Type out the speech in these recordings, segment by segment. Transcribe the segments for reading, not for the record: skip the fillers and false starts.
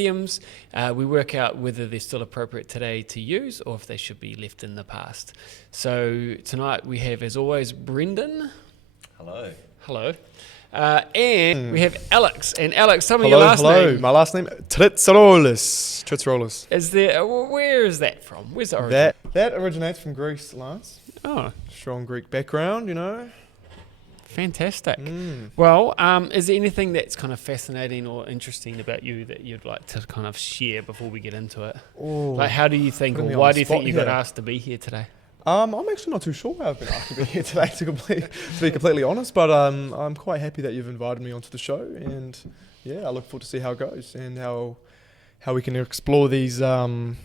idioms. We work out whether they're still appropriate today to use or if they should be left in the past. So tonight we have, as always, Brendan. Hello. Hello. And we have Alex. And Alex, tell me your last name. My last name, Tritsarolis. Is there? Where is that from? Where's the origin? That originates from Greece, Lance. Oh, Strong Greek background, you know. fantastic. Well, is there anything that's kind of fascinating or interesting about you that you'd like to kind of share before we get into it? Oh, Like, how do you think, or putting me why on do the you think spot you got here. asked to be here today? I'm actually not too sure how I've been asked to be here today, to be completely honest. But I'm quite happy that you've invited me onto the show, and yeah, I look forward to see how it goes and how we can explore these sayings,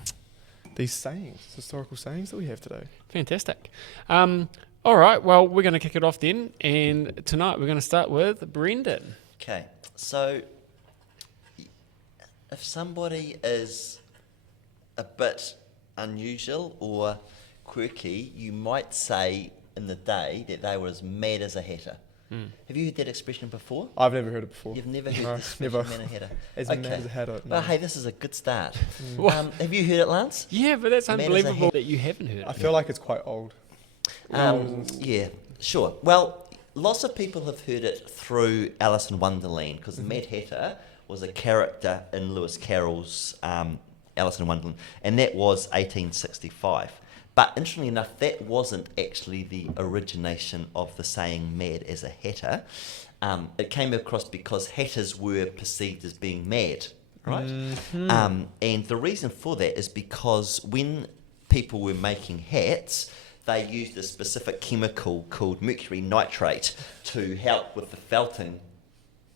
historical sayings that we have today. Fantastic. All right, well, we're going to kick it off then. And tonight we're going to start with Brendan. Okay, so if somebody is a bit unusual or quirky, you might say in the day that they were as mad as a hatter. Have you heard that expression before? I've never heard it before. You've never heard No, this expression, never. mad as a hatter? As mad as a hatter. Well, No. hey, this is a good start. Well- Have you heard it, Lance? Yeah, but that's Mad as a unbelievable hat. that you haven't heard I it. feel like it's quite old. Yeah, sure. Well, lots of people have heard it through Alice in Wonderland, because the Mad Hatter was a character in Lewis Carroll's Alice in Wonderland, and that was 1865. But interestingly enough, that wasn't actually the origination of the saying mad as a hatter. It came across because hatters were perceived as being mad, right? And the reason for that is because when people were making hats, they used a specific chemical called mercury nitrate to help with the felting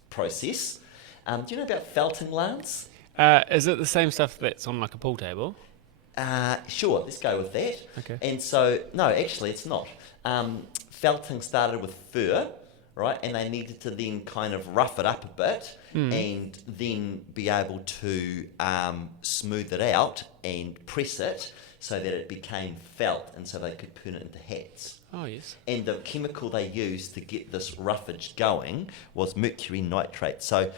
process. Do you know about felting, Lance? Is it the same stuff that's on like a pool table? Sure, let's go with that. Okay. And so, no, actually it's not. Felting started with fur, right? And they needed to then kind of rough it up a bit and then be able to smooth it out and press it so that it became felt, and so they could turn it into hats. Oh, yes. And the chemical they used to get this roughage going was mercury nitrate. So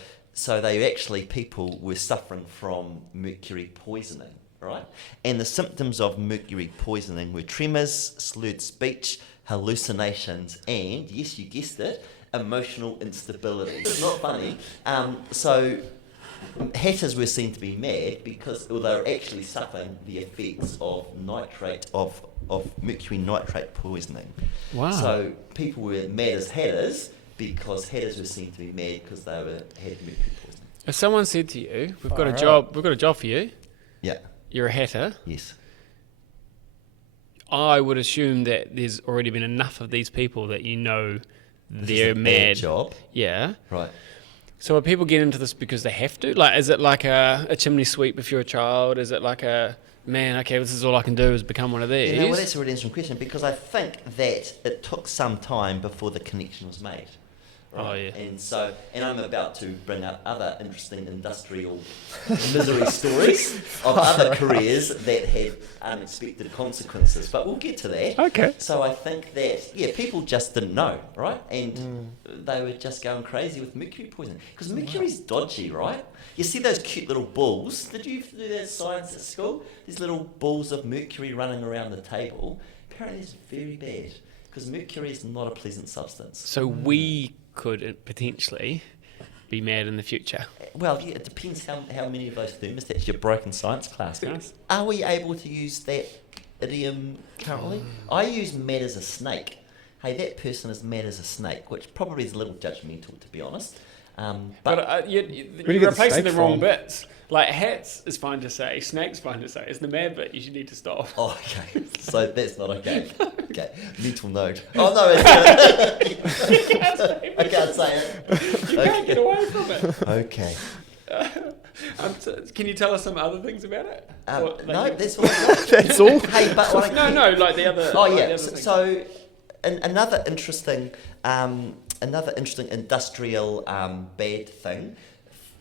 they actually, people were suffering from mercury poisoning, right? And the symptoms of mercury poisoning were tremors, slurred speech, hallucinations, and, yes, you guessed it, emotional instability. It's not funny. So hatters were seen to be mad because they were actually suffering the effects of nitrate, of mercury nitrate poisoning. Wow. So people were mad as hatters because hatters were seen to be mad because they had mercury poisoning. If someone said to you, we've got a Far job for you, Yeah. you're a hatter, Yes. I would assume that there's already been enough of these people that you know This they're is a bad mad. job. Yeah. Right. So are people getting into this because they have to? Like, is it like a chimney sweep if you're a child? Is it like a, man, okay, this is all I can do is become one of these? Well, that's a really interesting question because I think that it took some time before the connection was made. Right? Oh, yeah. And I'm about to bring up other interesting industrial misery stories of other careers that had unexpected consequences, but we'll get to that. Okay. So I think that, yeah, people just didn't know, right? And they were just going crazy with mercury poisoning. Because mercury's dodgy, right? You see those cute little balls? Did you do that science at school? These little balls of mercury running around the table. Apparently it's very bad because mercury is not a pleasant substance. So we could potentially be mad in the future. Well, yeah, it depends how many of those thermostats your broken science class. Guys? Are we able to use that idiom currently? I use mad as a snake. Hey, that person is mad as a snake, which probably is a little judgmental, to be honest. But you're do you replacing get the the snake wrong from? bits. Like, hats is fine to say, snakes fine to say. It's the mad bit you should need to stop. Oh, okay. So that's not okay. Okay. Mental note. Oh, no, it's You can't say it. I can't say it. You can't get away from it. Okay. Can you tell us some other things about it? What, No, like, that's all. Right. That's all. Hey, but what I no, like the other. Oh like the yeah. other So, things. so another interesting industrial bad thing.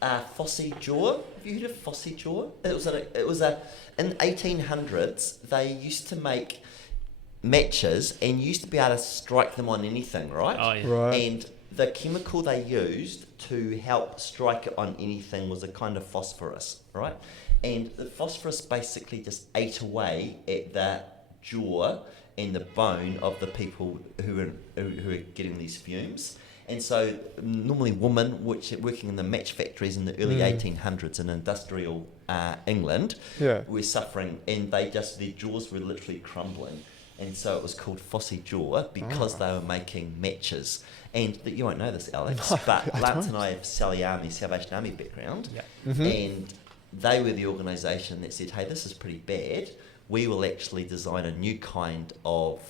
Fossy jaw. Have you heard of fossy jaw? It was in 1800s. They used to make matches and you used to be able to strike them on anything, right? Oh, yeah. Right. And the chemical they used to help strike it on anything was a kind of phosphorus, right? And the phosphorus basically just ate away at the jaw and the bone of the people who are getting these fumes. And so normally women which working in the match factories in the early 1800s in industrial England were suffering, and their jaws were literally crumbling. And so it was called phossy jaw because they were making matches. And you won't know this, Alex, but Lance and I have Salvation Army background, and they were the organisation that said, hey, this is pretty bad. We will actually design a new kind of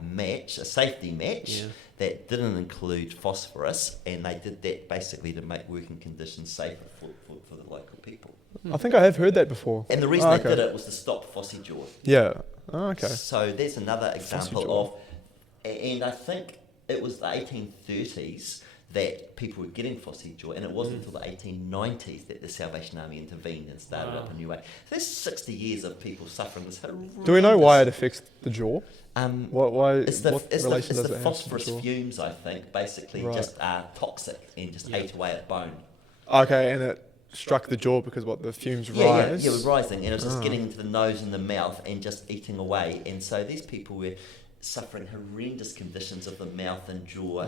match, a safety match, that didn't include phosphorus, and they did that basically to make working conditions safer for the local people. I think I have heard that before. And the reason they did it was to stop phossy jaw. Yeah. Oh, okay. So there's another example of, and I think it was the 1830s that people were getting phossy jaw, and it wasn't until the 1890s that the Salvation Army intervened and started up a new way. So there's 60 years of people suffering this horrendous... Do we know why it affects the jaw? It's the relation does it have to the phosphorus jaw? fumes, I think, basically just are toxic and just ate away at bone. Okay, and it struck the jaw because the fumes rise? Yeah, it was rising, and it was just getting into the nose and the mouth and just eating away. And so these people were suffering horrendous conditions of the mouth and jaw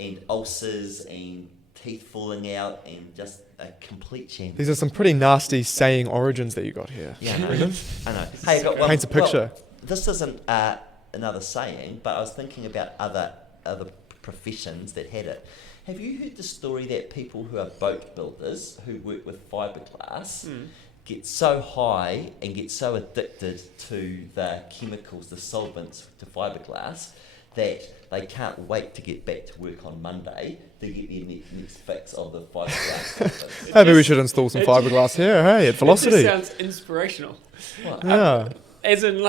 and ulcers and teeth falling out and just a complete shambles. These are some pretty nasty saying origins that you got here. Yeah, I know. Hey, paints a picture. This isn't another saying, but I was thinking about other professions that had it. Have you heard the story that people who are boat builders who work with fiberglass get so high and get so addicted to the chemicals, the solvents to fiberglass, that they can't wait to get back to work on Monday to get their next fix of the fiberglass? Maybe we should install some fiberglass here, hey, at Velocity. It just sounds inspirational. Yeah. As in,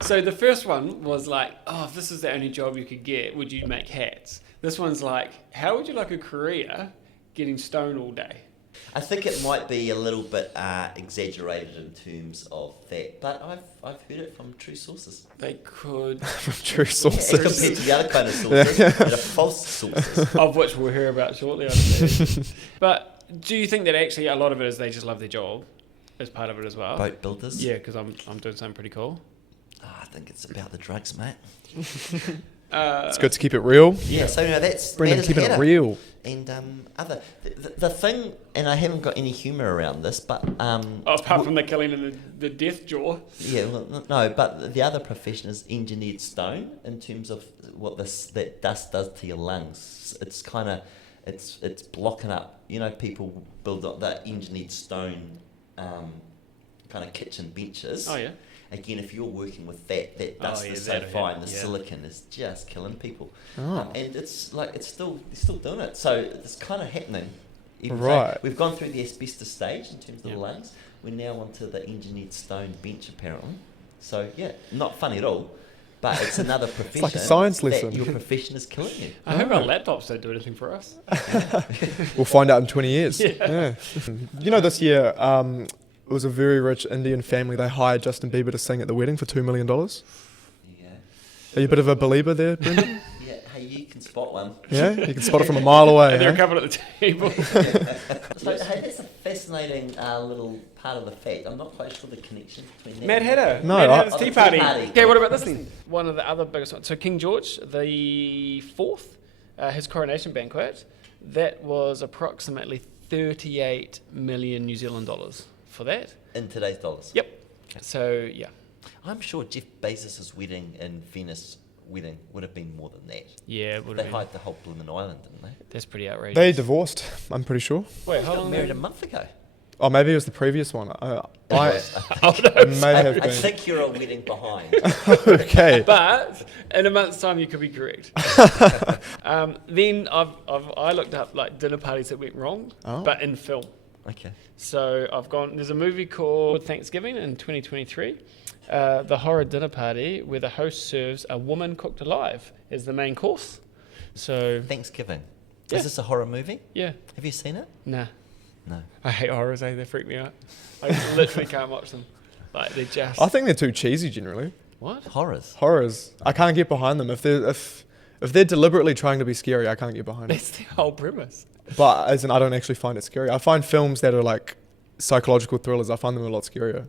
so the first one was if this is the only job you could get, would you make hats? This one's how would you like a career getting stoned all day? I think it might be a little bit exaggerated in terms of that, but I've heard it from true sources. They could... From true sources. Yeah, compared to the other kind of sources, that are false sources. Of which we'll hear about shortly, I understand. But do you think that actually a lot of it is they just love their job as part of it as well? Boat builders? Yeah, because I'm doing something pretty cool. I think it's about the drugs, mate. It's good to keep it real. Yeah, so that's Brendan, keeping it real. And the thing, and I haven't got any humour around this, but apart from the killing and the death jaw. Yeah, well, no, but the other profession is engineered stone in terms of what that dust does to your lungs. It's kind of it's blocking up. People build up the engineered stone kind of kitchen benches. Oh yeah. Again, if you're working with that dust is so fine, the silicon is just killing people. And it's they're still doing it. So it's kind of happening. Right. We've gone through the asbestos stage in terms of the lungs. We're now onto the engineered stone bench, apparently. So, yeah, not funny at all. But it's another profession. It's like a science lesson. That your profession is killing you. I hope our laptops don't do anything for us. We'll find out in 20 years. Yeah. This year... it was a very rich Indian family. They hired Justin Bieber to sing at the wedding for $2 million. Yeah. Are you a bit of a believer there, Brendan? Yeah, hey, you can spot one. Yeah, you can spot it from a mile away. And there are a couple at the table. So, hey, that's a fascinating little part of the fact. I'm not quite sure the connection between that. Mad Hatter. No, Mad Hatter's the Tea Party. Tea Party. Okay, what about this then? One of the other biggest ones. So King George the Fourth, his coronation banquet, that was approximately 38 million New Zealand dollars. For that? In today's dollars? Yep. So, yeah. I'm sure Jeff Bezos' wedding in Venice would have been more than that. Yeah, it would They have been. hired the whole blooming island, didn't they? That's pretty outrageous. They divorced, I'm pretty sure. Wait, He how got long? married a month ago. Oh, maybe it was the previous one. Oh, It may have I been. think you're a wedding behind. Okay. But in a month's time, you could be correct. Then I looked up dinner parties that went wrong, but in film. Okay. So there's a movie called Thanksgiving in 2023, the horror dinner party where the host serves a woman cooked alive as the main course. So Thanksgiving. Yeah. Is this a horror movie? yeah, Have you seen it? nah, No. I hate horrors. They freak me out. I literally can't watch them. They're just I think they're too cheesy generally. what? Horrors. Horrors. I can't get behind them. If If they're deliberately trying to be scary, I can't get behind it. That's the whole premise. But as in, I don't actually find it scary. I find films that are like psychological thrillers, I find them a lot scarier.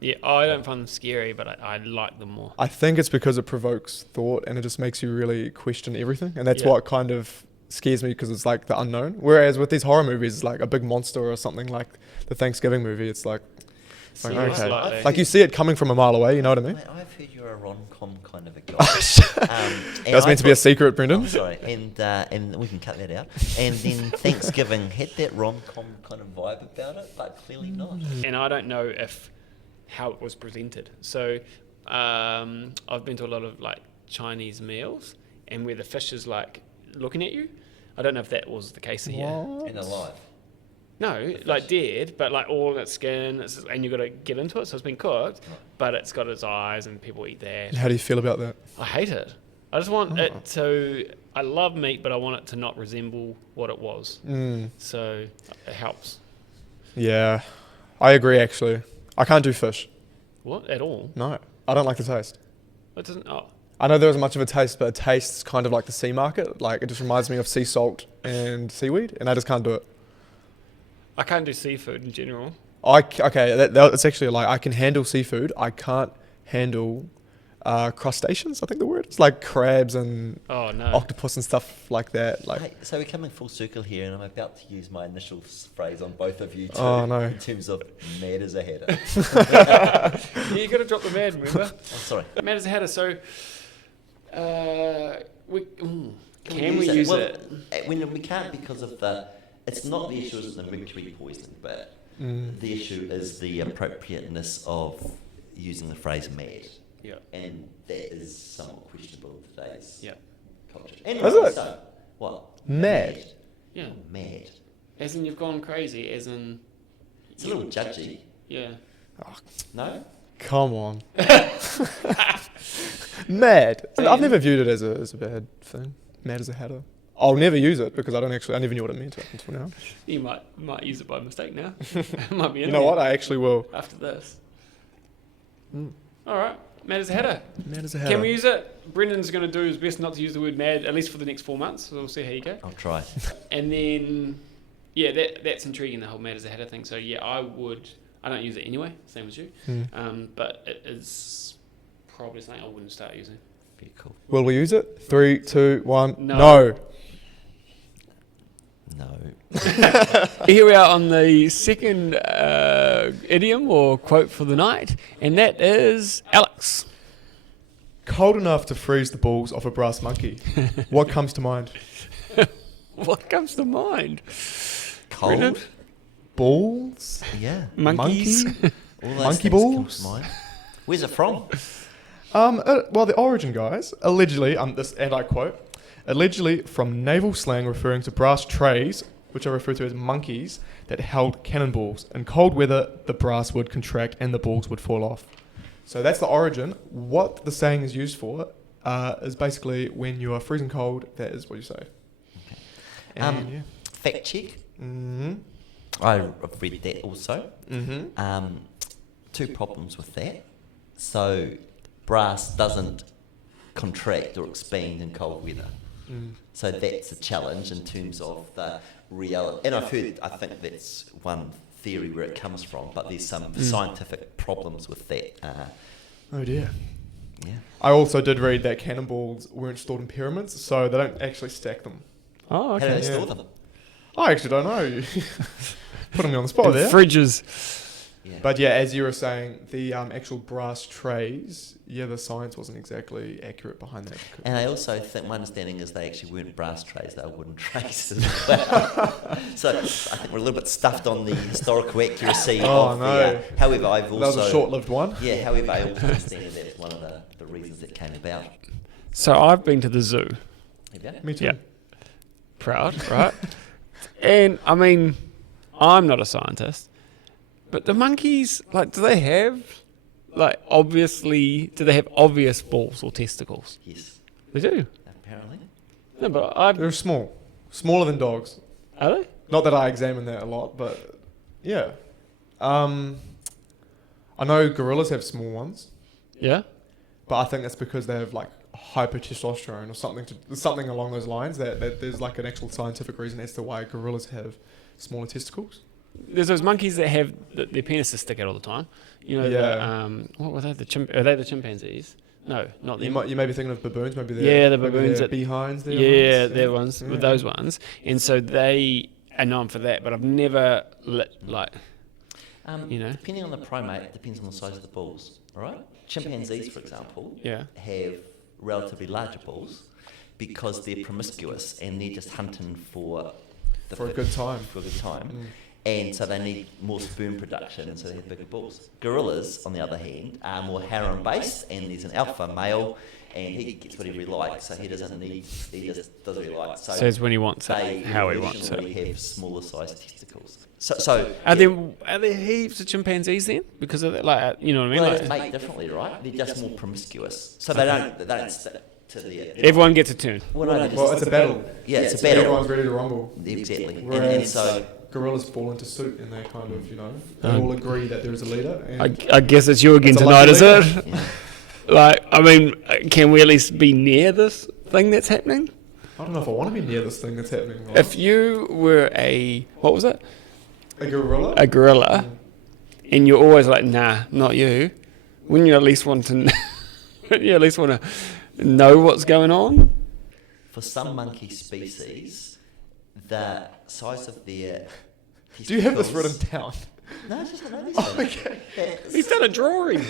Yeah, I don't find them scary, but I like them more. I think it's because it provokes thought and it just makes you really question everything. And that's Yeah. what kind of scares me, because it's like the unknown. Whereas with these horror movies, it's like a big monster or something like the Thanksgiving movie. It's like Serious okay. slightly. Like you see it coming from a mile away, you know what I mean? Mate, I've heard you're a rom-com kind of a guy. That was meant to be a secret, Brendan. Oh, sorry, and we can cut that out. And then Thanksgiving had that rom-com kind of vibe about it, but clearly not. And I don't know if how it was presented. So I've been to a lot of like Chinese meals, and where the fish is like looking at you. I don't know if that was the case here. And alive. No, like dead, but like all its skin, and you've got to get into it. So it's been cooked, but it's got its eyes, and people eat that. How do you feel about that? I hate it. I just want it to. I love meat, but I want it to not resemble what it was. So it helps. Yeah, I agree actually. I can't do fish. What at all? No, I don't like the taste. It doesn't. Oh, I know there isn't much of a taste, but it tastes kind of like the sea market. Like it just reminds me of sea salt and seaweed, and I just can't do it. I can't do seafood in general. It's actually like I can handle seafood. I can't handle crustaceans. I think the word is like crabs and Oh no. octopus and stuff like that. Like Hey, so we're coming full circle here, and I'm about to use my initial phrase on both of you too, Oh, no. in terms of mad as a hatter. Yeah, you got to drop the mad. Remember, Oh, sorry. mad as a hatter. So, can we it? use Well, it? When we can't because of the. It's not the issue is the mercury poisoning, but the issue is the appropriateness of using the phrase mad. Yeah. And that is somewhat questionable in today's Yeah. culture. And Is it? So, what? Mad. Yeah. Mad. As in you've gone crazy. As in. It's a little judgy. Yeah. No? Come on. Mad. I've never viewed it as a bad thing. Mad as a hatter. I'll never use it because I never knew what it meant until now. You might use it by mistake now. It might be in You know there what? I actually will. after this. All right. Mad as a hatter. Mad as a hatter. Can we use it? Brendan's going to do his best not to use the word mad, at least for the next 4 months. So we'll see how you go. I'll try. And then, yeah, that's intriguing, the whole mad as a hatter thing. So, yeah, I don't use it anyway, same as you. But it is probably something I wouldn't start using. Very cool. Will we use it? 3, 2, 1. No. No. Here we are on the second idiom or quote for the night, and that is Alex. Cold enough to freeze the balls off a brass monkey. What comes to mind? What comes to mind? Cold? Brendan? Balls? Yeah. Monkeys? Monkey? All those Monkey things come balls? to mind. Where's it from? Well, the origin, guys, allegedly, and I quote, allegedly from naval slang referring to brass trays, which are referred to as monkeys, that held cannonballs. In cold weather, the brass would contract and the balls would fall off. So that's the origin. What the saying is used for is basically when you are freezing cold, that is what you say. Okay. And, yeah. Fact check. Mm-hmm. I've read that also. Mm-hmm. Two problems with that. So, brass doesn't contract or expand in cold weather. So that's a challenge in terms of the reality. And I think that's one theory where it comes from, but there's some scientific problems with that. Oh dear. Yeah. I also did read that cannonballs weren't stored in pyramids, so they don't actually stack them. Oh, How do okay. they Yeah. store them? I actually don't know. Putting me on the spot there. Fridges. Yeah. But yeah, as you were saying, the actual brass trays, the science wasn't exactly accurate behind that. And I also think my understanding is they actually weren't brass trays, they were wooden trays as well. So I think we're a little bit stuffed on the historical accuracy of the... however, I've also... That was a short-lived one. Yeah, however, I also understand that's one of the reasons it came about. So I've been to the zoo. Have you? Me too. Yeah. Proud, right? And I mean, I'm not a scientist, but the monkeys, like, do they have obvious balls or testicles? Yes, They do. apparently. No, but They're small. Smaller than dogs. are they? Not that I examine that a lot, but yeah. I know gorillas have small ones, Yeah. but I think that's because they have like hypertestosterone or something along those lines. That there's like an actual scientific reason as to why gorillas have smaller testicles. There's those monkeys that have their penises stick out all the time. You know, Yeah. what were they? Are they the chimpanzees? No, not them. You may be thinking of baboons. Maybe the baboons that behinds. Yeah, they're ones with those ones, and so they are known for that. But I've never Depending on the primate, it depends on the size of the balls. All right. Chimpanzees, for example, have relatively larger balls because they're promiscuous and they're just hunting for a good time. And so they need more sperm production, and so they have bigger balls. Gorillas, on the other hand, are more harem-based, and there's an alpha male, and he gets what he really likes, so he just does what he likes. So it's when he wants it, how he wants it. They have smaller sized testicles. So are there heaps of chimpanzees then? Because of that, like, you know what I mean? Well, like, they mate differently, right? They're just more promiscuous, so they don't stick to the. Everyone gets a turn. Well, it's a battle. Yeah, it's a battle. Everyone's ready to rumble. Exactly, Whereas and so gorillas fall into suit, and they kind of, they all agree that there is a leader. And I guess it's you again it's a tonight, is lucky it? Like, I mean, can we at least be near this thing that's happening? I don't know if I want to be near this thing that's happening. Right? If you were what was it? A gorilla? A gorilla, and you're always like, nah, not you. Wouldn't you at least want to? Wouldn't you at least want to know what's going on? for some monkey species, the size of their Do you have this written down? No, it's just a notice. Oh, okay. He's done a drawing.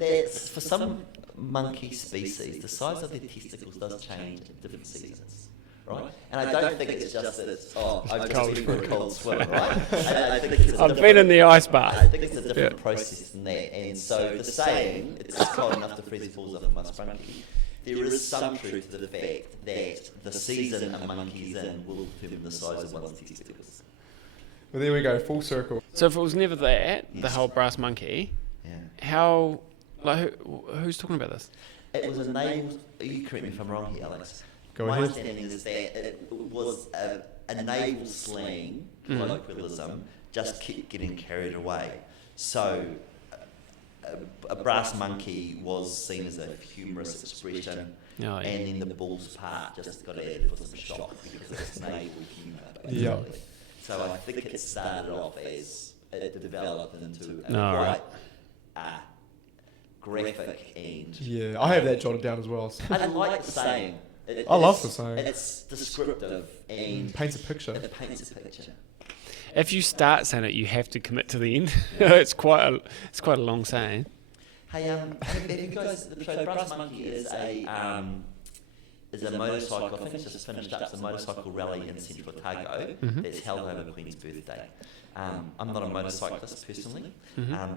That's, for some monkey species, the size of their testicles does change at different seasons, right? And I don't think it's just that it's, I've just been for a cold swim, right? I think it's I've been in the ice bath. I think it's a different process than that. And so the saying, it's cold enough to freeze balls off my spunky, there is some truth to the fact that the season a monkey's in will determine the size of one's testicles. Well, there we go, full circle. So if it was never that, the whole brass monkey, how, like, who's talking about this? It was a naval, you correct me if I'm wrong here, Alex. Go My ahead. understanding is that it was a naval slang, colloquialism, just kept getting carried away. So a brass monkey was seen as a humorous expression, and then the bull's part just got added for some shock because of its naval humour, basically. Yeah. So I think it started off as, it developed into a right. quite graphic and... Yeah, I have that jotted down as well. So. I like the saying. I love the saying. It's descriptive and Paints a picture. it paints a picture. If you start saying it, you have to commit to the end. It's quite a long saying. Hey, have you guys? So Brass Monkey is a motorcycle. I think it's just finished up. It's a motorcycle rally in Central Otago that's held over Queen's birthday. I'm not a motorcyclist personally,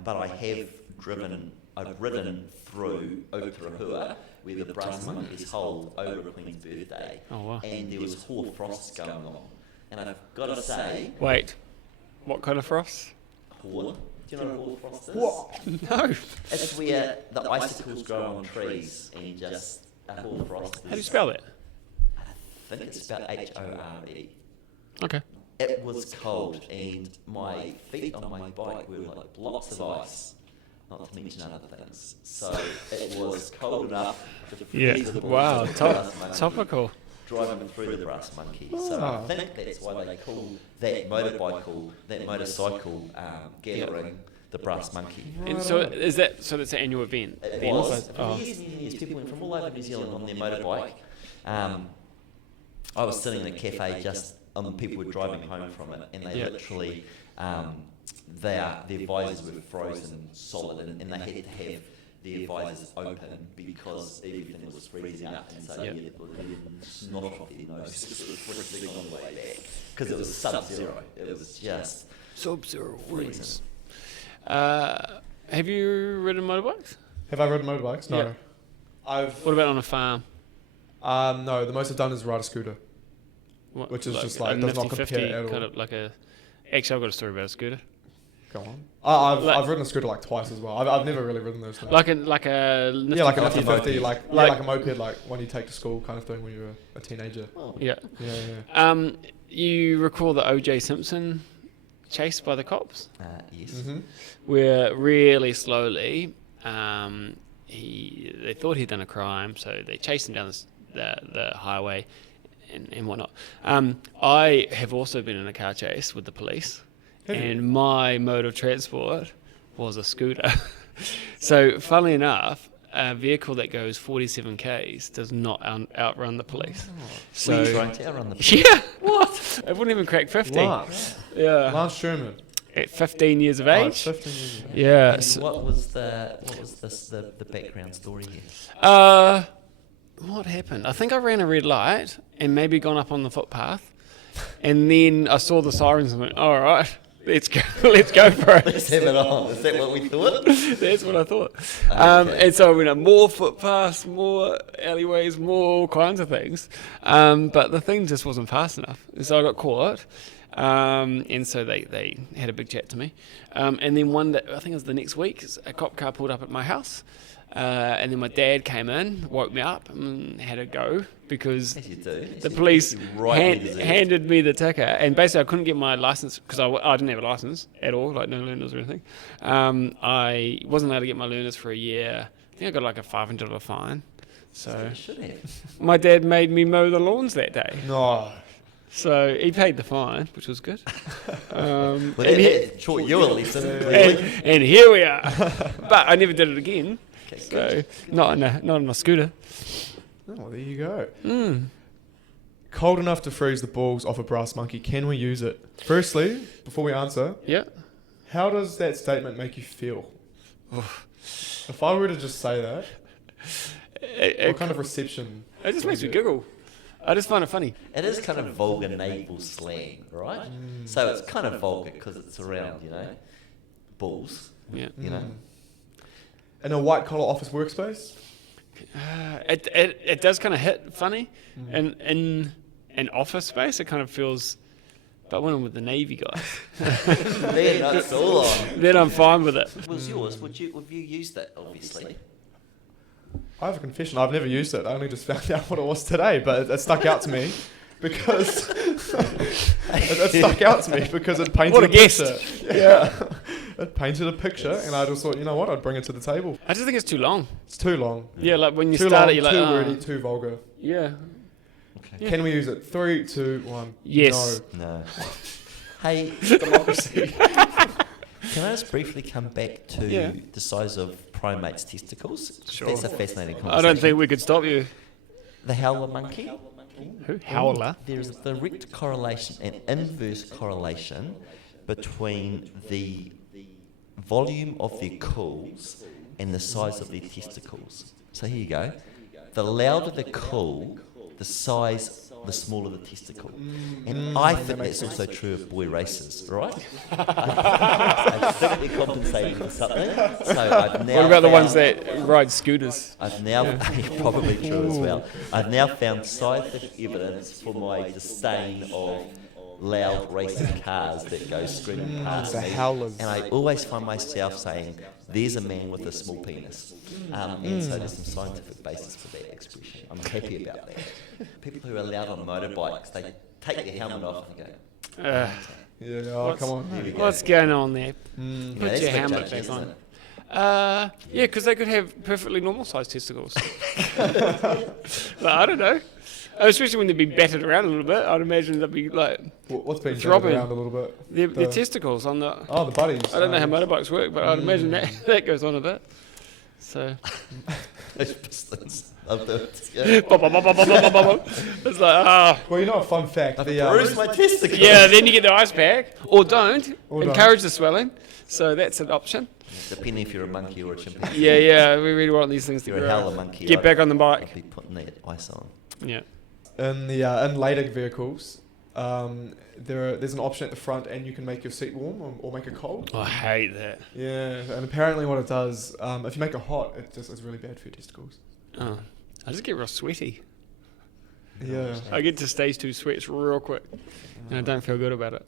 but I have ridden through Otarahua where the Brass Monkeys hold over Queen's birthday. Oh, wow. And there was hoar frost going on. And I've got to say... Wait, what kind of frost? Hoar? Do you know what hoar frost is? What? No. It's where the icicles grow on trees and just a hoar frost. How do you spell that? I think it's spelled H-O-R-E. Okay. It was cold and my feet on my bike were like blocks of ice, not to mention other things. So it was cold enough to freeze the balls Wow. of the Brass Monkey Topical. driving through the Brass Monkey. So I think that's why they call that motorcycle gathering the Brass Monkey. And so is that so? That's an annual event. It then? was. Oh. For years and years, people went from all over New Zealand on their motorbike. I was sitting in a cafe just people were driving home from it, and they literally, their visors were frozen solid, and they had to have their visors open because everything was freezing up, and so you had snot off their nose because it was freezing on the way back because it was sub-zero. It was just Sub-zero freezing. Have you ridden motorbikes? Have I ridden motorbikes? No. Yeah. What about on a farm? No, the most I've done is ride a scooter. What, Which is just a like, does not nifty compare 50, at all. kind of like a. Actually, I've got a story about a scooter. Go on. I've ridden a scooter like twice as well. I've never really ridden those things. Like a nifty Yeah, like a 50. 50, like a moped, like one you take to school kind of thing when you're a teenager. Oh. Yeah. Yeah. You recall the O.J. Simpson chase by the cops? Yes. Mm-hmm. Where really slowly, they thought he'd done a crime, so they chased him down the highway and whatnot. I have also been in a car chase with the police, and my mode of transport was a scooter. So, funnily enough, a vehicle that goes 47 k's does not outrun the police. So, Were you trying to outrun the police? yeah, what? It wouldn't even crack 50. Lance. Yeah, Lance Sherman. at 15 years of Oh, age. it's 15 years ago. Yeah. And So, what was the background story here? what happened? I think I ran a red light and maybe gone up on the footpath, and then I saw the sirens and went, "All right, let's go, let's go for it." Let's have it on. Is that what we thought? That's what I thought. Okay. And so I went up more footpaths, more alleyways, more all kinds of things. But the thing just wasn't fast enough. So I got caught. And so they had a big chat to me. And then one day, I think it was the next week, a cop car pulled up at my house. And then my dad came in, woke me up, and had a go because As you do. the police rightly deserved. handed me the ticket. And basically, I couldn't get my license because I didn't have a license at all, like no learners or anything. I wasn't allowed to get my learners for a year. I think I got like a $500 fine. So You should have. my dad made me mow the lawns that day. No. So he paid the fine, which was good. Well, and, that taught you a lesson, and, really. and here we are. But I never did it again. Okay, So good. not on a scooter. Oh, well, there you go. Mm. Cold enough to freeze the balls off a brass monkey. Can we use it? Firstly, before we answer, Yeah. how does that statement make you feel? If I were to just say that, what kind of reception? It just makes me giggle. I just find it funny. It is kind of vulgar naval slang, right? So it's kind of vulgar because it's around, balls, Yeah. In a white collar office workspace? It does kind of hit funny, and in an office space, it kind of feels. But when I'm with the Navy guys, They're not so long. then I'm fine with it. Was yours? Have you used that? Obviously. I have a confession. I've never used it. I only just found out what it was today, but it stuck out to me because it stuck out to me because it painted What a guess. picture. Yeah, it painted a picture, and I just thought, you know what, I'd bring it to the table. I just think it's too long. It's too long, Yeah, like when you too start long, it, you're like, too oh, wordy, too vulgar. yeah. Okay. Yeah. Can we use it? 3, 2, 1. Yes. No. Hey, Democracy. can I just briefly come back to Yeah. the size of primates' testicles? Sure. That's a fascinating conversation. I don't think we could stop you. The howler monkey. Who? Howler? There is a direct correlation and inverse correlation between the volume of their cools and the size of their testicles. So here you go. The louder the cool, the smaller the testicle. And I think that's also true of boy racers, right? I think they're compensating for something. So I've now What about the found- ones that ride scooters? I've now probably true as well. I've now found scientific evidence for my disdain of loud racing cars that go screaming past The me. howlers. And I always find myself saying, "There's a man with a small penis," and so there's some scientific basis for that expression. I'm happy about that. People who are loud on motorbikes, they take their helmet off and go, Yeah, oh, come on. "Here we go." What's going on there? You know, Put that's your a bit helmet judgy, back isn't on. it? Yeah, because they could have perfectly normal sized testicles. Like, I don't know. Especially when they'd be battered around a little bit. I'd imagine they'd be like What's been Throbbing. throbbing around a little bit? their The- testicles on the. Oh, the buddies. I don't know how motorbikes work, but I'd imagine that goes on a bit. So Those pistons of the bop, bop, bop, bop, bop, bop, bop. It's like Well, you know a fun fact. The, bruise my testicle. yeah. Then you get the ice pack, or don't Or don't. encourage the swelling. So that's an option. Depending if you're a monkey or a chimpanzee. Yeah. We really want these things If to you're a grow. howler monkey, Get back on the bike. I'd be putting that ice on. Yeah. in later vehicles, there's an option at the front, and you can make your seat warm or make it cold. I hate that. Yeah, and apparently what it does, if you make it hot, it's really bad for your testicles. Oh, I just get real sweaty. Yeah, I get to stage 2 sweats real quick, and I don't feel good about it.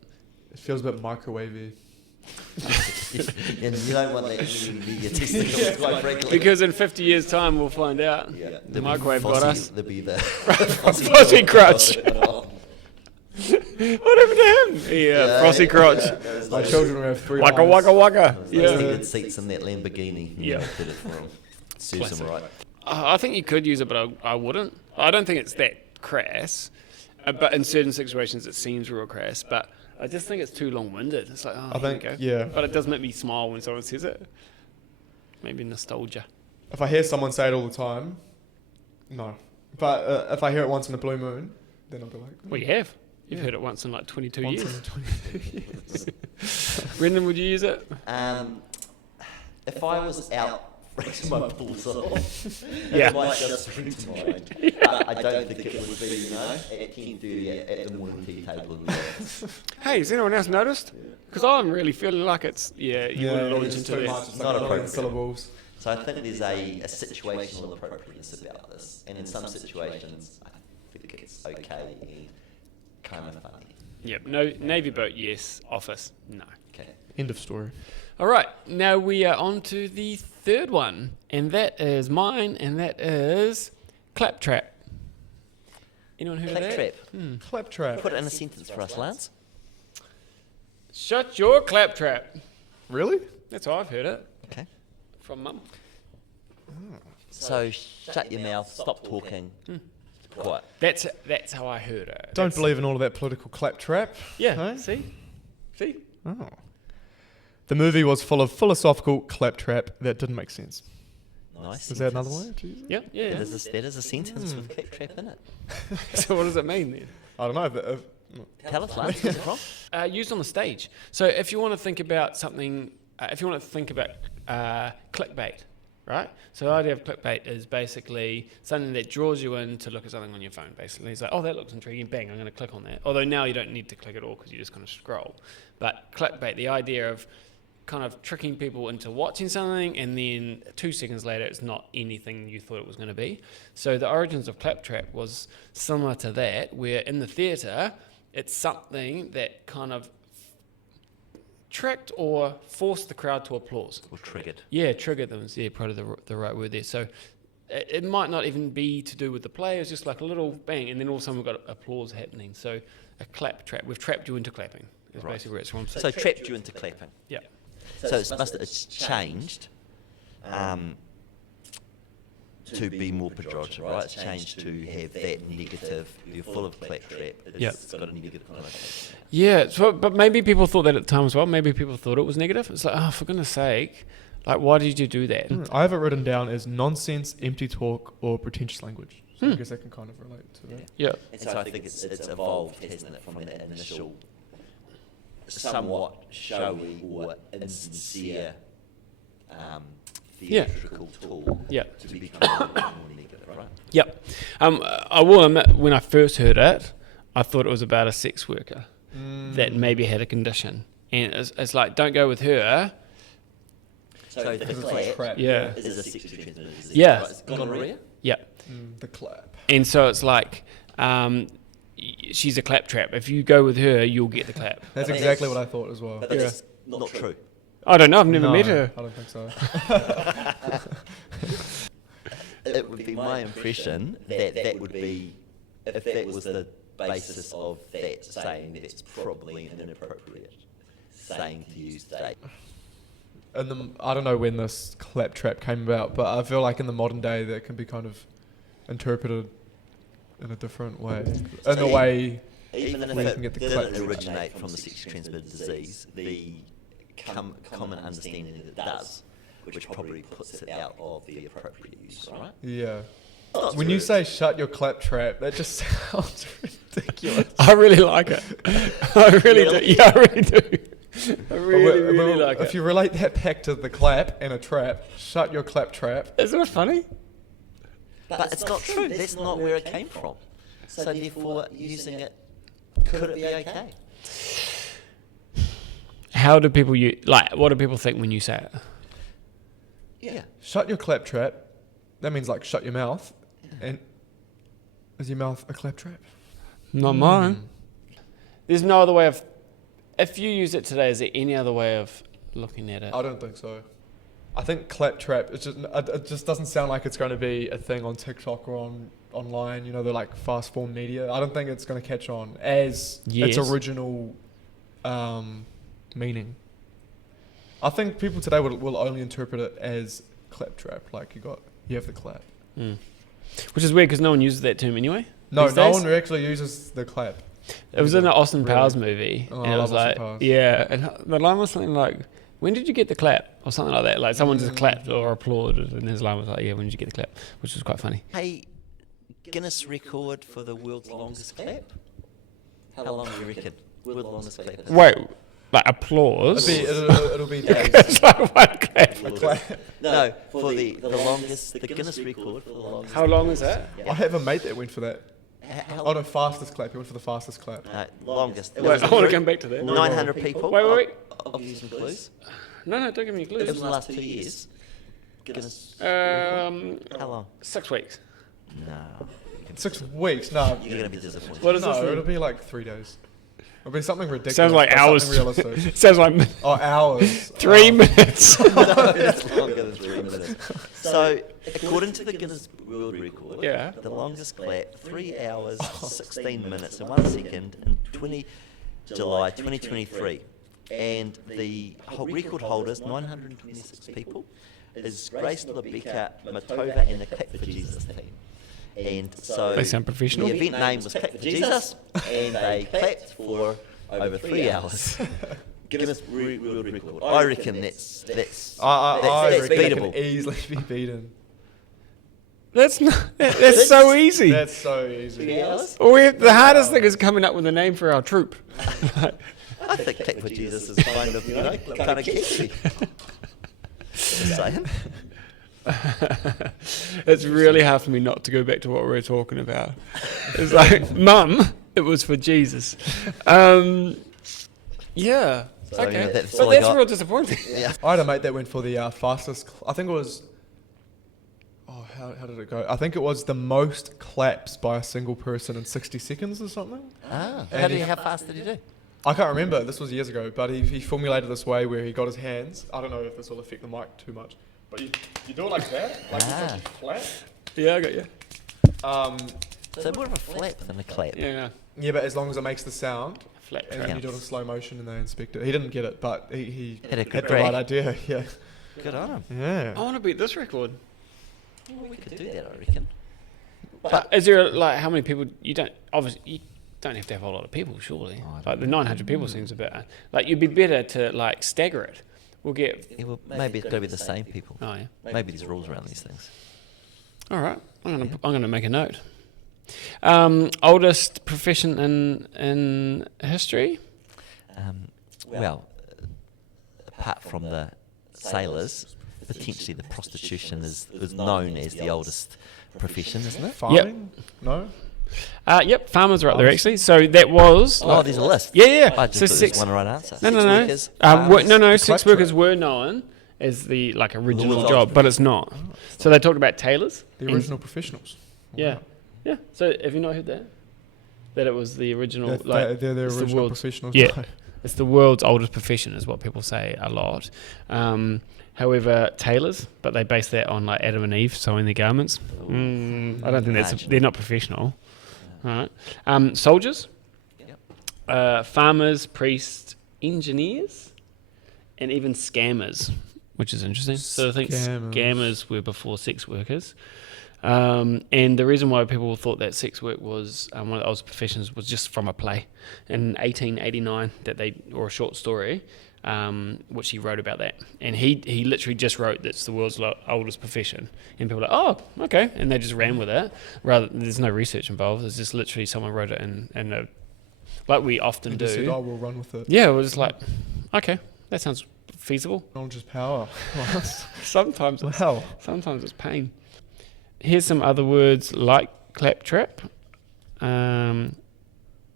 it feels a bit microwavy. And you don't want that near your testicles, quite frankly. Because in 50 years' time, we'll find out. Yeah, The microwave got us. There'll be the Frosty crotch. What happened to him? Yeah, frosty crotch. My children will have 3 Waka eyes. waka waka. Yeah. Yeah. Heated seats in that Lamborghini. Yeah. Did it for 'em. Serves them right. I think you could use it, but I wouldn't. I don't think it's that crass. But in certain situations, it seems real crass. But I just think it's too long-winded. It's like, I here we think, go. yeah. But it does make me smile when someone says it. Maybe nostalgia. If I hear someone say it all the time, no. But if I hear it once in a blue moon, then I'll be like... Well, you have. You've heard it once in like 22 once years. in 22 years. Brendan, would you use it? If I was out freezing my balls off, Yeah. it might just spring to mind. But I don't think it would be, at 10:30 at the morning tea table. Hey, has anyone else noticed? Because I'm really feeling like it's... Yeah, you would launch it's into too that. much. It's Not like a million appropriate. syllables. So I think there's a situational appropriateness about this, and in some situations, I think it's okay and kind of funny. Yep. No, Navy boat, yes. Office, no. Okay. End of story. All right, now we are on to the third one, and that is mine, and that is Claptrap. Anyone heard of that? Claptrap. Claptrap. Put it in a sentence for us, Lance. Shut your claptrap. Really? That's how I've heard it Okay. from Mum. So shut your mouth, stop talking. Quiet. That's how I heard it. Don't That's- believe in all of that political claptrap. Yeah. Hey? See. Oh. The movie was full of philosophical claptrap that didn't make sense. Nice. Is that another sentence. way? Jeez. Yeah. Yeah. That is a sentence with claptrap in it. So what does it mean then? I don't know. But, Tell us, Lance, what's it from? Used on the stage. So if you want to think about something, if you want to think about clickbait, right? So the idea of clickbait is basically something that draws you in to look at something on your phone, basically. It's like, oh, that looks intriguing, bang, I'm going to click on that. Although now you don't need to click at all because you just kind of scroll. But clickbait, the idea of kind of tricking people into watching something and then 2 seconds later it's not anything you thought it was going to be. So the origins of Claptrap was similar to that, where in the theatre, it's something that kind of tricked or forced the crowd to applause. Or triggered. Yeah, triggered them is probably the right word there. So it might not even be to do with the play, it's just like a little bang, and then all of a sudden we've got applause happening. So a claptrap, we've trapped you into clapping, is Right. basically where it's from. So trapped you into clapping. Yeah. So it's changed to be more pejorative, right? It's changed to have that negative. You're full of claptrap. It's got a negative connotation. Yeah, so, but maybe people thought that at the time as well. Maybe people thought it was negative. It's like, oh, for goodness sake, like, why did you do that? I have it written down as nonsense, empty talk, or pretentious language. So I guess that can kind of relate to that. Yeah. And so I think it's evolved, hasn't it, from that initial somewhat showy or insincere theatrical tool Yeah. to become a bit more negative, right? Yep. I will admit, when I first heard it, I thought it was about a sex worker that maybe had a condition. And it's like, don't go with her. So the Because it's like clap crap. Yeah. is a sexually transmitted disease. Yeah. Right? It's gonorrhea. Yeah. The clap. And so it's like, she's a claptrap. If you go with her, you'll get the clap. That's But exactly that's- what I thought as well. But that's not true. I don't know. I've never met her. I don't think so. It would be my impression that that would be, if that was the basis of that saying, that's probably an inappropriate saying to use today. And I don't know when this claptrap came about, but I feel like in the modern day that can be kind of interpreted in a different way. In the way, Even if where you it can get the didn't claptrap. originate from the sexually transmitted disease, the common understanding that it does, which probably puts it out of the appropriate use, right? yeah. Not When true. you say shut your claptrap, that just sounds ridiculous. I really like it. I really do. Yeah, I really do. I But really like if it. you relate that back to the clap and a trap, shut your claptrap. Isn't it funny? But it's not true. That's not where it came from. So therefore, using it, could it be okay? How do people what do people think when you say it? Yeah. Shut your claptrap. That means like shut your mouth. And is your mouth a claptrap? Not mine. There's no other way of. If you use it today, is there any other way of looking at it? I don't think so. I think claptrap, it just doesn't sound like it's going to be a thing on TikTok or online, they're like fast form media. I don't think it's going to catch on as Yes. its original meaning. I think people today will only interpret it as claptrap. Like you got you have the clap. Which is weird because no one uses that term anyway. No, these no days. one actually uses the clap. It was in an Austin Really? Powers movie, Oh, and I it was love Austin like, Powers. yeah, and the line was something like, "When did you get the clap?" or something like that. Like someone just clapped or applauded, and his line was like, "Yeah, when did you get the clap?" Which was quite funny. Hey, Guinness record for the world's longest clap? How long do you reckon? World's longest clap. is? Wait, like applause? It'll be days. It's like one clap. A clap. No, for the longest, the Guinness record for the longest. How long is that? I have a mate that went for that. How Oh no, fastest clap. He went for the fastest clap. longest. It Wait, was I a want to group, come back to that. 900 people. Wait. I'll give you some clues. No, don't give me It was clues. the last 2 years. Guinness. How long? 6 weeks. No. 6 weeks? No. You're going to be disappointed. What is No, this? it'll be like 3 days. It'll be something ridiculous. Sounds like but hours. Something realistic. Sounds like Oh, hours. 3 minutes. No, it's longer than 3 minutes. So, according to the Guinness World Record, Yeah. the longest clap, 3 hours, 16 minutes and 1 second in July 2023. And the record holders, 926 people, is Grace Lebecca Matova and the Clap for Jesus team. And so They sound professional. the event name was Clap for Jesus, and they clapped for over 3 hours. Guinness World Record. I reckon that's I that's reckon it beatable. can easily be beaten. That's not. That's so easy. That's so easy. 3 hours? The hardest thing is coming up with a name for our troop. I think Clap for Jesus is kind of, kind of catchy. Just saying. It's really hard for me not to go back to what we were talking about. It's like, Mum, it was for Jesus. Yeah. So, Okay. that's But all I that's got. real disappointing. Yeah. I had a mate that went for the fastest. I think it was. Oh, how did it go? I think it was the most claps by a single person in 60 seconds or something. Ah, And how fast did he do? I can't remember. This was years ago, but he formulated this way where he got his hands. I don't know if this will affect the mic too much, but you do it like that, like Ah. it's flat. Yeah, I got you. So more of a flap than a clap. Yeah. Yeah, but as long as it makes the sound, Flat and track. then you do it in slow motion, and they inspect it. He didn't get it, but he Had a good the right crack. idea. Yeah. Good on him. Yeah. I want to beat this record. Well, we could do that, I reckon. But is there like how many people you don't have to have a lot of people, surely. Like the 900 people seems a bit like you'd be better to like stagger it. We'll get. Yeah, well, maybe it's got to be the same people. Oh yeah. Maybe there's rules around these things. All right. I'm gonna make a note. Oldest profession in history. Well, apart from the sailors, potentially the prostitution is known as the oldest profession, isn't it? Farming? No. Yep, farmers are up there actually. So that was. Oh, there's a list. Yeah. I just So thought six. there was one right answer. No. Sex workers, No. Sex Claptrap. workers were known as the like original world's job, oldest but it's not. So they talked about tailors. The and- original professionals. Yeah. Yeah. So have you not heard that? That it was the original. That- like, they're the it's the original world's- professionals. Yeah. No. It's the world's oldest profession, is what people say a lot. However, tailors, but they base that on like Adam and Eve sewing their garments. I don't think Marginal. they're not professional. All right. Soldiers, farmers, priests, engineers, and even scammers, which is interesting. So I think scammers were before sex workers. And the reason why people thought that sex work was one of the oldest professions was just from a play in 1889 or a short story, which he wrote about that. And he literally just wrote that's the world's oldest profession. And people were like, oh, okay. And they just ran with it. There's no research involved. It's just literally someone wrote it and like we often And do. just said, oh, we'll run with it. Yeah, it was like, okay, that sounds feasible. Knowledge is power. Sometimes Wow. it's pain. Here's some other words like claptrap,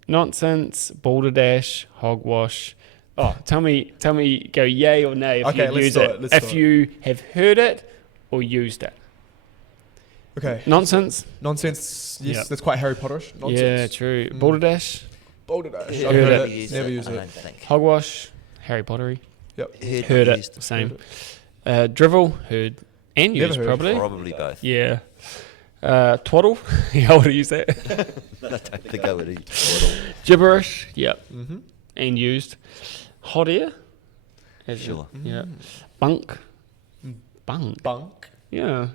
nonsense, balderdash, hogwash. Oh, tell me, go yay or nay if Okay, you let's use do it. it, let's If do it. you have heard it or used it. Okay. Nonsense. Nonsense. Yes, Yep. that's quite Harry Potterish. Nonsense. Yeah, true. Balderdash, Balderdash. Heard I've Heard heard it. it. Never used I it. don't think. hogwash, Harry Pottery. Yep. Heard it. used. Same. Drivel, heard and Never used heard. probably. Probably both. Yeah. Twaddle. I would use that. I don't think I would eat. Gibberish. Yep. Mm-hmm. And used. Hot air. Sure. Yeah. Bunk. Bunk. Bunk. Yeah.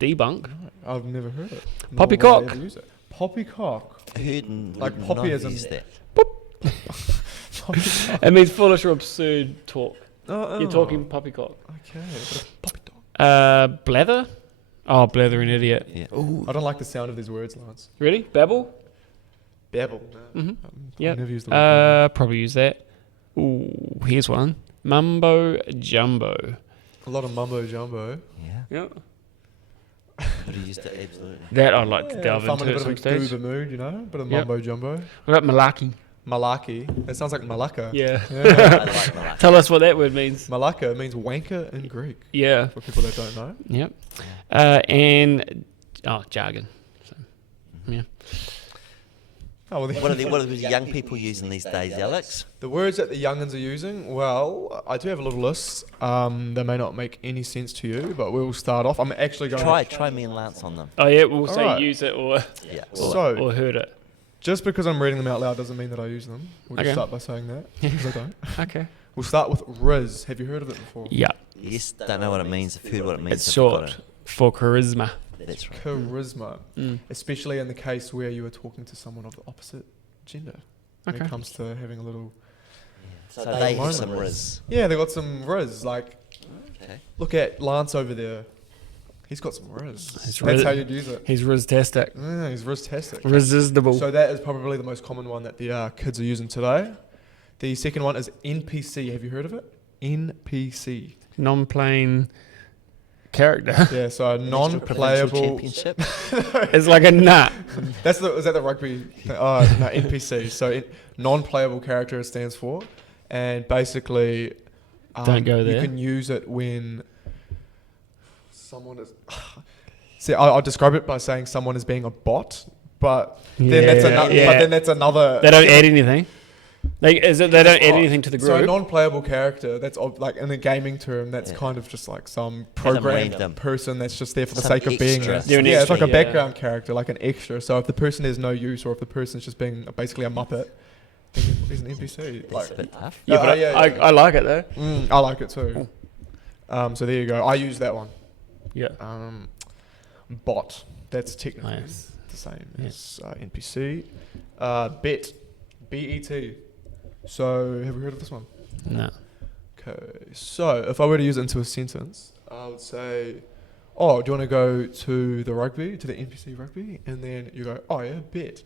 Debunk. I've never heard it. nor would I Poppycock. ever use it. Poppycock. Heard and Like would poppy not as in- use that. Poppycock. It means foolish or absurd talk. Oh, You're talking poppycock. Okay. Poppycock. Blather? Oh, blather an idiot. Yeah. Ooh. I don't like the sound of these words, Lance. Really? Babble? Babble. Mm-hmm. Yep. Never used the word Probably use that. Ooh, here's one. Mumbo jumbo. babble. A lot of mumbo jumbo. Yeah. Yep. Would have used it absolutely. That I'd like to Yeah, delve if I'm in into a at bit some of a stage. goober mood, you know, bit of Yep. mumbo jumbo. What about malaki? Malaki. That sounds like Malacca. Yeah. I Yeah. like Malacca. Tell us what that word means. Malacca means wanker in Greek. Yeah. For people that don't know. Yep. And jargon. So, yeah. Oh, well, What are the young people using these days, Alex? the words that the youngins are using, well, I do have a little list. They may not make any sense to you, but we'll start off. I'm actually going Try me and Lance on them. Oh yeah, we'll say Alright. use it or Yeah. So- heard it. just because I'm reading them out loud doesn't mean that I use them. We'll Okay. just start by saying that, because I don't. Okay. We'll start with Riz. Have you heard of it before? Yeah. Yes, don't know what it means. I've heard what it means. It's I've forgotten short for charisma. it. That's right. Charisma. Mm. Especially in the case where you are talking to someone of the opposite gender. When Okay. it comes to having a little... So they have moment. some riz. Yeah, they got some Riz. Like, Okay. look at Lance over there. He's got some Riz. He's That's Riz- how you'd use it. He's riztastic. Yeah, he's Riz-tastic. Resistible. So that is probably the most common one that the kids are using today. The second one is NPC. Have you heard of it? NPC. Non-playing character. Yeah, so a Provincial non-playable. championship. It's like a nut. Is that the rugby? Oh no, NPC. So non-playable character it stands for, and basically, Don't go You there. can use it when someone is. See, I'll describe it by saying someone is being a bot, but then that's another. yeah. But then that's another. They don't add anything. They don't add anything to the So a group. non-playable character, that's like in a gaming term, that's Yeah. kind of just like some Some programmed random. person that's just there for the Some sake of being extra. there. They're an Yeah, it's extra, like a yeah. background character, like an extra. So if the person has no use, or if the person's just being basically a muppet, then he's an NPC. That's Like, a bit tough. yeah, but yeah. I like it though. I like it too. So there you go. I use that one. Yeah. Bot. That's technically Nice. the same Yeah. as NPC. Bet. B-E-T. So have you heard of this one? No. Okay. So if I were to use it into a sentence, I would say, oh, do you want to go to the rugby, to the NPC rugby? And then you go, oh yeah, bet.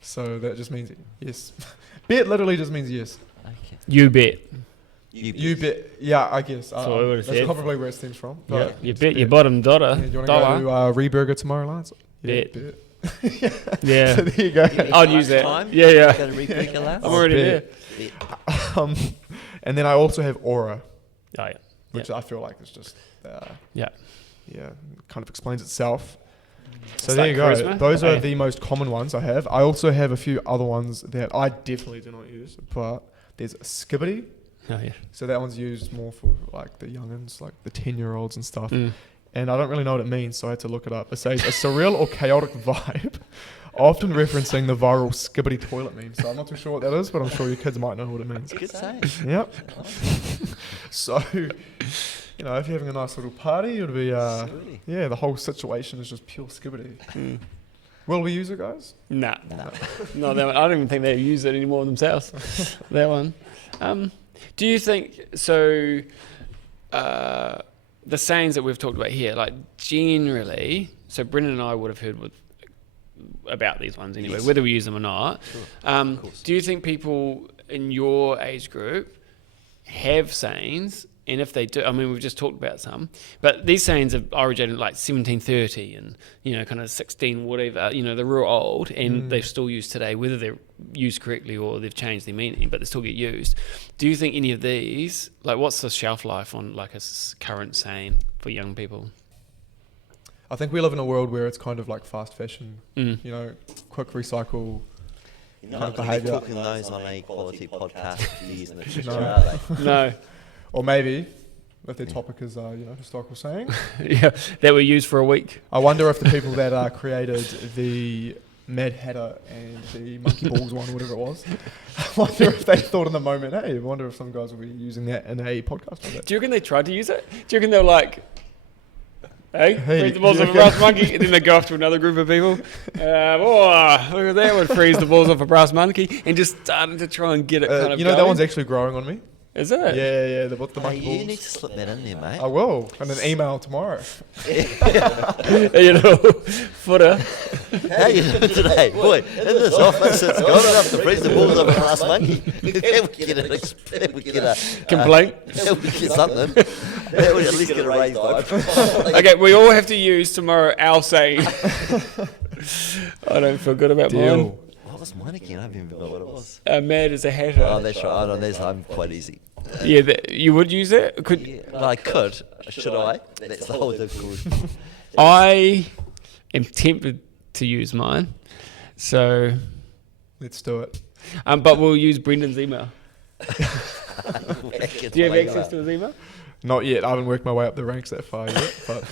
So that just means yes. Bet literally just means yes. Okay. You bet. You bet. Yeah, I guess. That's what I would've That's said. probably where it stems from. Yeah. But You it's bet your bottom dollar. And do you want to go to Reburger tomorrow, Lance? Bet. Bet. Yeah. So there you go. I'd use that. Time? Yeah, yeah. Go to Rebecca Lance. I'm already there. Bet. And then I also have Aura, Oh yeah. which I feel like is just, Yeah. yeah, kind of explains itself. So It's there like you go. charisma? Those are Okay. the most common ones I have. I also have a few other ones that I definitely do not use, but there's Skibbity. Oh yeah. So that one's used more for like the youngins, like the 10-year-olds and stuff. Mm. And I don't really know what it means, so I had to look it up. It says a surreal or chaotic vibe, often referencing the viral Skibbity toilet meme. So I'm not too sure what that is, but I'm sure your kids might know what it means. Good say. Yep. So, you know, if you're having a nice little party, it'll be, Skibbity. yeah, the whole situation is just pure Skibbity. Mm. Will we use it, guys? Nah. No. No, that one, I don't even think they use it anymore themselves. That one. Do you think so? The sayings that we've talked about here, like generally, so Brendan and I would have heard about these ones anyway, Yes. whether we use them or not. Of course. Do you think people in your age group have sayings? And if they do, I mean, we've just talked about some, but these sayings have originated like 1730 and, you know, kind of 16 whatever, you know, they're real old and they're still used today, whether they're used correctly or they've changed their meaning, but they still get used. Do you think any of these, like what's the shelf life on like a current saying for young people? I think we live in a world where it's kind of like fast fashion, Mm. you know, quick recycle. You're not Kind of going to be behaviour. talking those on a quality podcast for years in the future, No. are they? No. Or maybe, if their topic is, you know, historical saying. Yeah, that were used for a week. I wonder if the people that created the Mad Hatter and the Monkey Balls one, whatever it was, I wonder if they thought in the moment, hey, I wonder if some guys will be using that in a podcast like that. Do you reckon they tried to use it? Do you reckon they were like, Hey, freeze the balls off a brass monkey, and then they go off to another group of people. Look at that one, freeze the balls off a brass monkey, and just starting to try and get it kind of You know, going. that one's actually growing on me. Is it? Yeah, the Hey, monkey you balls. need to slip that in there, mate. I will, and an email tomorrow. You know, footer. How you doing today? Boy, in this office, it's got enough to freeze the balls of a brass monkey. That would get a Complaint. that would get something. That would at least get a raised eyebrow. Okay, we all have to use tomorrow our saying. I don't feel good about mine. What was mine again? I haven't even forgot what it was. Mad as a hatter. Oh, that's right. Oh, no, I'm quite easy. Yeah, you would use it? Could Yeah, well, I could. Should I? That's the whole difficult. I am tempted to use mine. So, Let's do it. but we'll use Brendan's email. Do you have access to his email? Not yet. I haven't worked my way up the ranks that far yet. But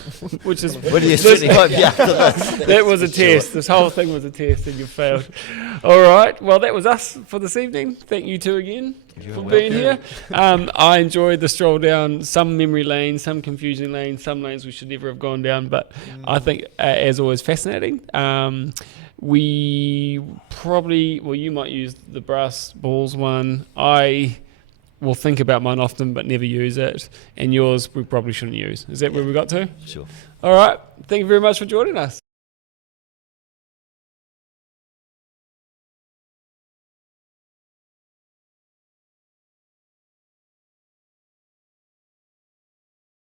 Which is What do you certainly hope you after this? that was a test. This whole thing was a test, and you failed. All right. Well, that was us for this evening. Thank you two again for being here. I enjoyed the stroll down some memory lanes, some confusing lanes, some lanes we should never have gone down. But I think, as always, fascinating. We probably, well, you might use the brass balls one. I will think about mine often, but never use it. And yours, we probably shouldn't use. Is that where we got to? Sure. All right. Thank you very much for joining us.